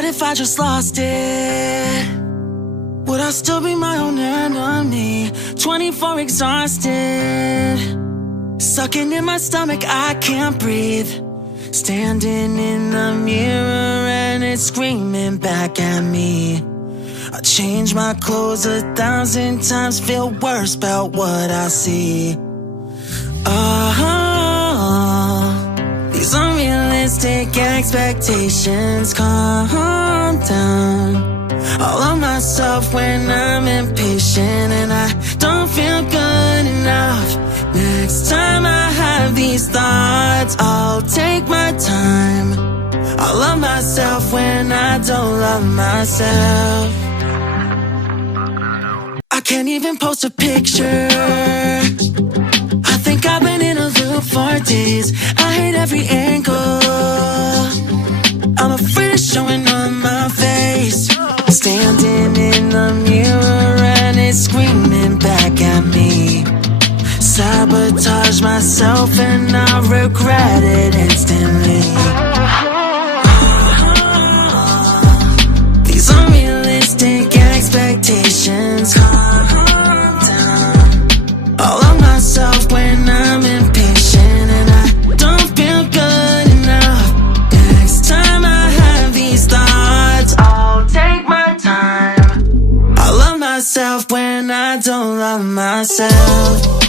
What if I just lost it? Would I still be my own enemy? 24 exhausted, sucking in my stomach, I can't breathe. Standing in the mirror and it's screaming back at me. I change my clothes 1,000 times, feel worse about what I see. These unrealistic expectations, calm down. I love myself when I'm impatient and I don't feel good enough. Next time I have these thoughts, I'll take my time. I love myself when I don't love myself. I can't even post a picture. I think I've been in a loop for days. I hate every angle. I'm afraid of showing on my face. Standing in the mirror and it's screaming back at me. Sabotage myself and I regret it instantly. These unrealistic expectations, calm down. I love myself when I'm impatient and I don't feel good enough. Next time I have these thoughts, I'll take my time. I love myself when I don't love myself.